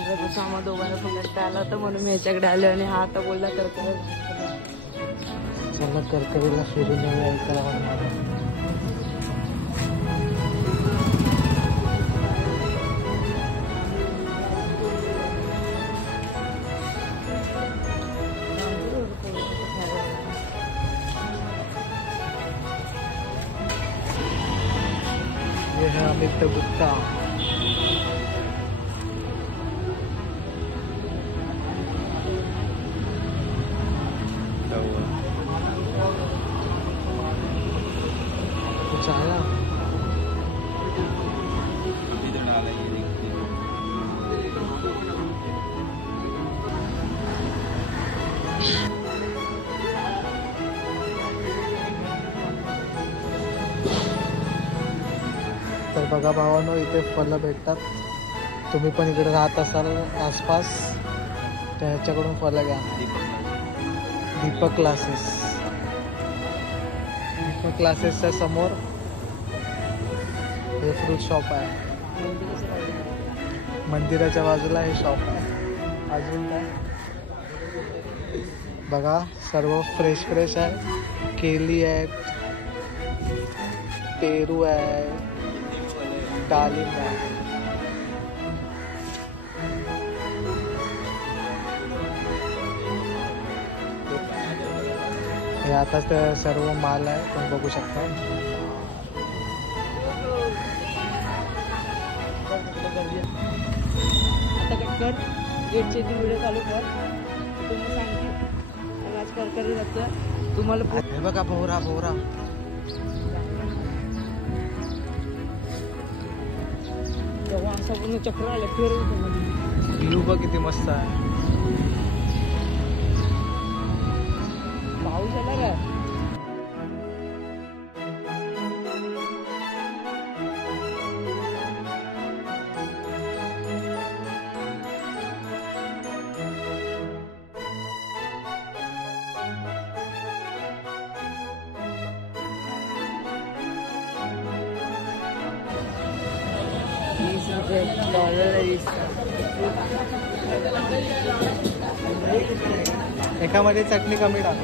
तसं आम्हा दोघांना पकडता आला होता म्हणून मी ह्याच्याकडे आले आणि हा आता बोलला करकर चला करकरीला फिरून येऊया ऐकायला म्हणणार. ये है अमित गुप्ता. कुछ आया तर बघा भावांनो, इथे फळं भेटतात. तुम्ही पण इकडे राहत असाल आसपास तर ह्याच्याकडून फळं घ्या. दीपक क्लासेसच्या समोर हे फ्रूट शॉप आहे. मंदिराच्या बाजूला हे शॉप आहे. अजून काय बघा, सर्व फ्रेश आहे. केली आहेत, पेरू आहे, डाळिंब आहे. हे आता तर सर्व माल आहे, तुम्ही बघू शकता. आता कट कर, गेटचे व्हिडिओ चालू कर. तुम्ही सांगते आज करकरी जातं तुम्हाला. हे बघा भोवरा तेव्हा असं पूर्ण चक्र आलं फिरवतो. व्ह्यू बघ किती मस्त आहे. पाऊस आला का? $20 एकामध्ये चटणी कमी टाक.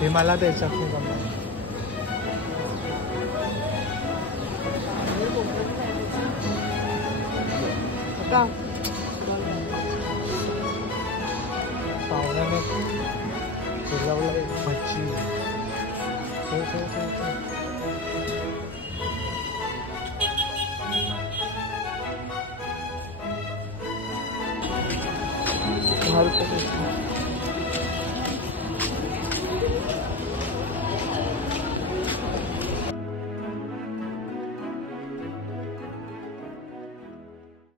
हे मला ते चटणी कमी. पाहुण्याने फिरवलं मच्छी. हर